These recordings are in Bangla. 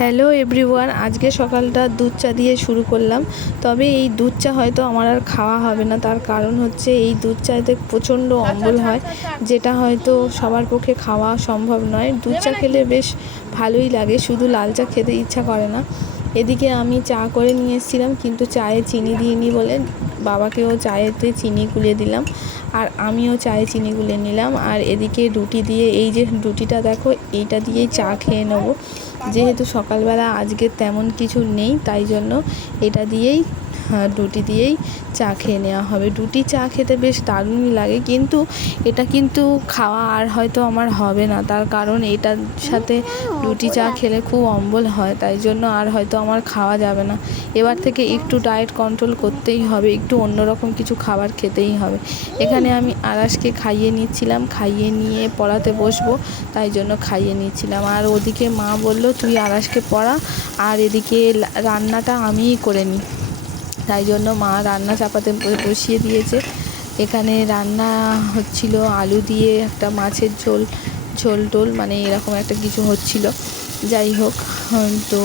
হ্যালো এভরিওয়ান আজকে সকালটা দুধ চা দিয়ে শুরু করলাম। তবে এই দুধ চা হয়তো আমার আর খাওয়া হবে না তার কারণ হচ্ছে এই দুধ চাতে প্রচণ্ড অম্বল হয় যেটা হয়তো সবার পক্ষে খাওয়া সম্ভব নয়। দুধ চা খেলে বেশ ভালোই লাগে শুধু লাল চা খেতে ইচ্ছা করে না। এদিকে আমি চা করে নিয়ে এসেছিলাম কিন্তু চায়ে চিনি দিইনি বলে বাবাকেও চায়েতে চিনি গুলিয়ে দিলাম আর আমিও চায়ে চিনি গুলিয়ে নিলাম। আর এদিকে রুটি দিয়ে এই যে রুটিটা দেখো এইটা দিয়েই চা খেয়ে নেব। যেহেতু সকালবেলা আজকে তেমন কিছু নেই তাই জন্য এটা দিয়েই রুটি দিয়েই চা খেয়ে নেওয়া হবে। রুটি চা খেতে বেশ দারুণই লাগে কিন্তু এটা কিন্তু খাওয়া আর হয়তো আমার হবে না। তার কারণ এটার সাথে রুটি চা খেলে খুব অম্বল হয় তাই জন্য আর হয়তো আমার খাওয়া যাবে না। এবার থেকে একটু ডায়েট কন্ট্রোল করতেই হবে একটু অন্যরকম কিছু খাবার খেতেই হবে। এখানে আমি আরাসকে খাইয়ে নিচ্ছিলাম খাইয়ে নিয়ে পড়াতে বসবো তাই জন্য খাইয়ে নিচ্ছিলাম। আর ওদিকে মা বলল তুই আরাসকে পড়া আর এদিকে রান্নাটা আমিই করে নিই। তাই জন্য মা রান্না চাপাতে বসিয়ে দিয়েছে। এখানে রান্না হচ্ছিল আলু দিয়ে একটা মাছের ঝোল ঝোল টোল মানে এরকম একটা কিছু হচ্ছিল। যাই হোক তো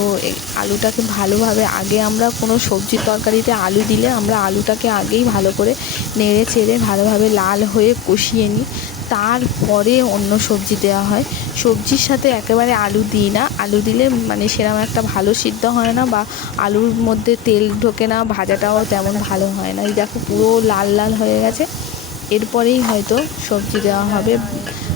আলুটাকে ভালোভাবে আগে আমরা কোনো সবজির তরকারিতে আলু দিলে আমরা আলুটাকে আগেই ভালো করে নেড়ে চেড়ে ভালোভাবে লাল হয়ে কষিয়ে নিই। তারপরে অন্য সবজি দেওয়া হয়। সবজির সাথে একেবারে আলু দিই না। আলু দিলে মানে সেরকম একটা ভালো সিদ্ধ হয় না বা আলুর মধ্যে তেল ঢোকে না, ভাজাটাও তেমন ভালো হয় না। এই দেখো পুরো লাল লাল হয়ে গেছে। এরপরেই হয়তো সবজি দেওয়া হবে।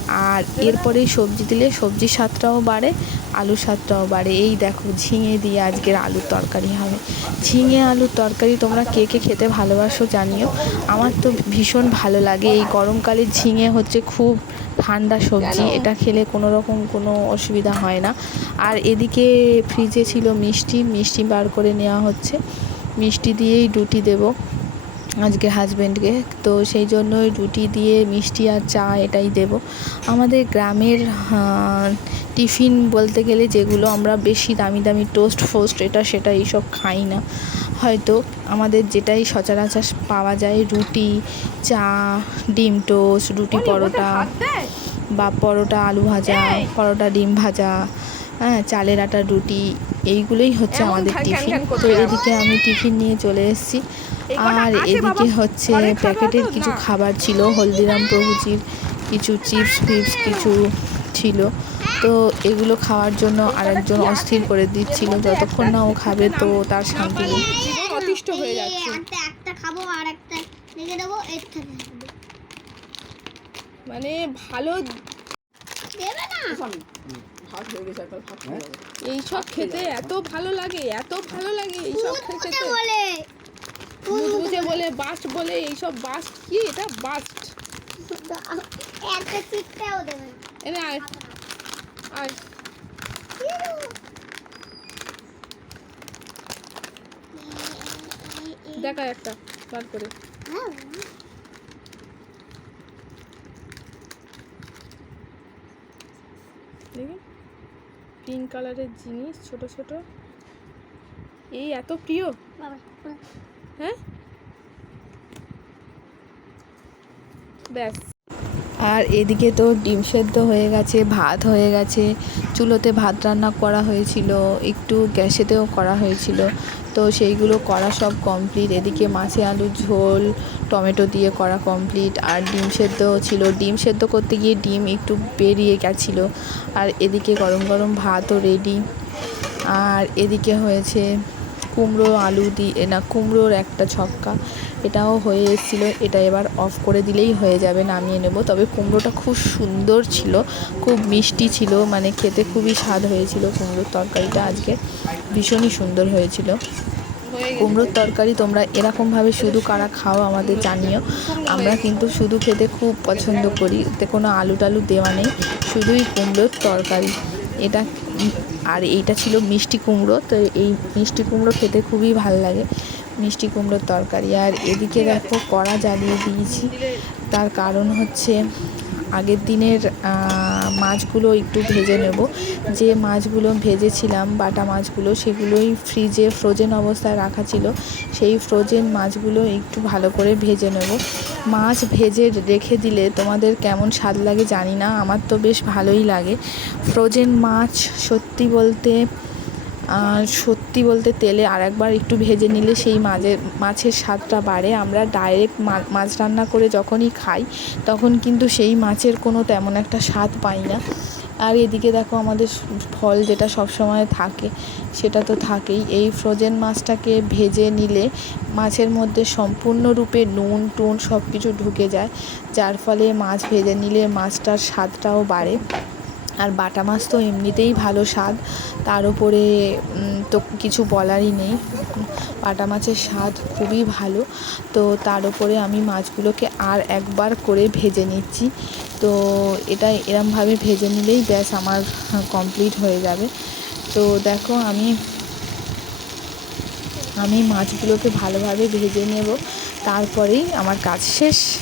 আর এরপরেই সবজি দিলে সবজির স্বাদটাও বাড়ে, আলুর স্বাদটাও বাড়ে। এই দেখো, ঝিঙে দিয়ে আজকের আলুর তরকারি হবে। ঝিঙে আলুর তরকারি তোমরা কে কে খেতে ভালোবাসো জানিও। আমার তো ভীষণ ভালো লাগে। এই গরমকালে ঝিঙে হচ্ছে খুব ঠান্ডা সবজি। এটা খেলে কোনো রকম কোনো অসুবিধা হয় না। আর এদিকে ফ্রিজে ছিল মিষ্টি। মিষ্টি বার করে নেওয়া হচ্ছে। মিষ্টি দিয়েই রুটি দেবো। আজকে হাজব্যান্ডকে তো সেই জন্যই রুটি দিয়ে মিষ্টি আর চা এটাই দেব। আমাদের গ্রামের টিফিন বলতে গেলে যেগুলো আমরা বেশি দামি দামি টোস্ট ফোস্ট এটা সেটা এইসব খাই না। হয়তো আমাদের যেটাই সচরাচর পাওয়া যায় রুটি চা ডিম টোস্ট রুটি পরোটা বা পরোটা আলু ভাজা পরোটা ডিম ভাজা হ্যাঁ চালের আটার রুটি এইগুলোই হচ্ছে আমাদের টিফিন। তো এদিকে আমি টিফিন নিয়ে চলে এসেছি। আর এদিকে হচ্ছে প্যাকেটের কিছু খাবার ছিল হলদিরাম প্রভুজির কিছু চিপস ফিপস কিছু ছিল। তো এগুলো খাওয়ার জন্য আরেকজন অস্থির করে দিচ্ছিল। যতক্ষণ না ও খাবে তো তার শান্তি অতিষ্ঠ হয়ে যাচ্ছে। একটা একটা খাব আর একটা রেখে দেবো এর থেকে মানে ভালো দেবে না? হয়ে। হ্যাঁ? এইসব খেতে এত ভালো লাগে এত ভালো লাগে এইসব দুধ খেতে বলে। মুজমুজে বলে বাস্ট বলে এইসব বাস্ট কি এটা? বাস্ট। একটা চিটটাও দেবে না। এনে আয়। আয়। দেখা একটা বার করে। হ্যাঁ, দেখি। পিঙ্ক কালারের জিনিস ছোট ছোট। এই এত প্রিয়? হ্যাঁ? ব্যাস। আর এদিকে তো ডিম সেদ্ধ হয়ে গেছে ভাত হয়ে গেছে চুলোতে ভাত রান্না করা হয়েছিল একটু গ্যাসেতেও করা হয়েছিল। তো সেইগুলো করা সব কমপ্লিট এদিকে মাছে আলুর ঝোল, টমেটো দিয়ে করা কমপ্লিট আর ডিম সেদ্ধ ছিল। ডিম সেদ্ধ করতে গিয়ে ডিম একটু বেরিয়ে গেছিল। আর এদিকে গরম গরম ভাতও রেডি আর এদিকে হয়েছে কুমড়ো, আলু দিয়ে না, কুমড়োর একটা ছক্কা। এটাও হয়ে এসেছিল। এটা এবার অফ করে দিলেই হয়ে যাবে, নামিয়ে নেব। তবে কুমড়োটা খুব সুন্দর ছিল, খুব মিষ্টি ছিল মানে খেতে খুবই স্বাদ হয়েছিল কুমড়োর তরকারিটা আজকে। ভীষণই সুন্দর হয়েছিল। কুমড়োর তরকারি তোমরা এরকমভাবে শুধু কারা খাও আমাদের জানিও। আমরা কিন্তু শুধু খেতে খুব পছন্দ করি। এতে কোনো আলু টালু দেওয়া নেই। শুধুই কুমড়োর তরকারি। এটা আর এইটা ছিল মিষ্টি কুমড়ো, তো এই মিষ্টি কুমড়ো খেতে খুবই ভালো লাগে। মিষ্টি কুমড়োর তরকারি। আর এদিকে দেখো কড়া জ্বালিয়ে দিয়েছি। তার কারণ হচ্ছে আগের দিনের মাছগুলো একটু ভেজে নেব। যে মাছগুলো ভেজেছিলাম, বাটা মাছগুলো, সেগুলোই ফ্রিজে ফ্রোজেন অবস্থায় রাখা ছিল। সেই ফ্রোজেন মাছগুলো একটু ভালো করে ভেজে নেব। মাছ ভেজে রেখে দিলে তোমাদের কেমন স্বাদ লাগে জানি না, আমার তো বেশ ভালোই লাগে। ফ্রোজেন মাছ সত্যি বলতে সত্যি বলতে তেলে আর একবার একটু ভেজে নিলে সেই মাছের মাছের স্বাদটা বাড়ে। আমরা ডাইরেক্ট মাছ রান্না করে যখনই খাই, তখন কিন্তু সেই মাছের কোনো তেমন একটা স্বাদ পাই না। আর এদিকে দেখো আমাদের ফল যেটা সব সময় থাকে, সেটা তো থাকেই। এই ফ্রোজেন মাছটাকে ভেজে নিলে মাছের মধ্যে সম্পূর্ণরূপে নুন, টুন সব কিছু ঢুকে যায়। যার ফলে মাছ ভেজে নিলে মাছটার স্বাদটাও বাড়ে। আর বাটা মাছ তো এমনিতেই ভালো স্বাদ। তার উপরে তো কিছু বলারই নেই। বাটা মাছের স্বাদ খুবই ভালো। তো তার উপরে আমি মাছগুলোকে আর একবার করে ভেজে নিচ্ছি। তো এটা এরমভাবে ভেজে নিলেই ব্যাস আমার কমপ্লিট হয়ে যাবে। তো দেখো আমি আমি মাছগুলোকে ভালোভাবে ভেজে নেব। তারপরেই আমার কাজ শেষ।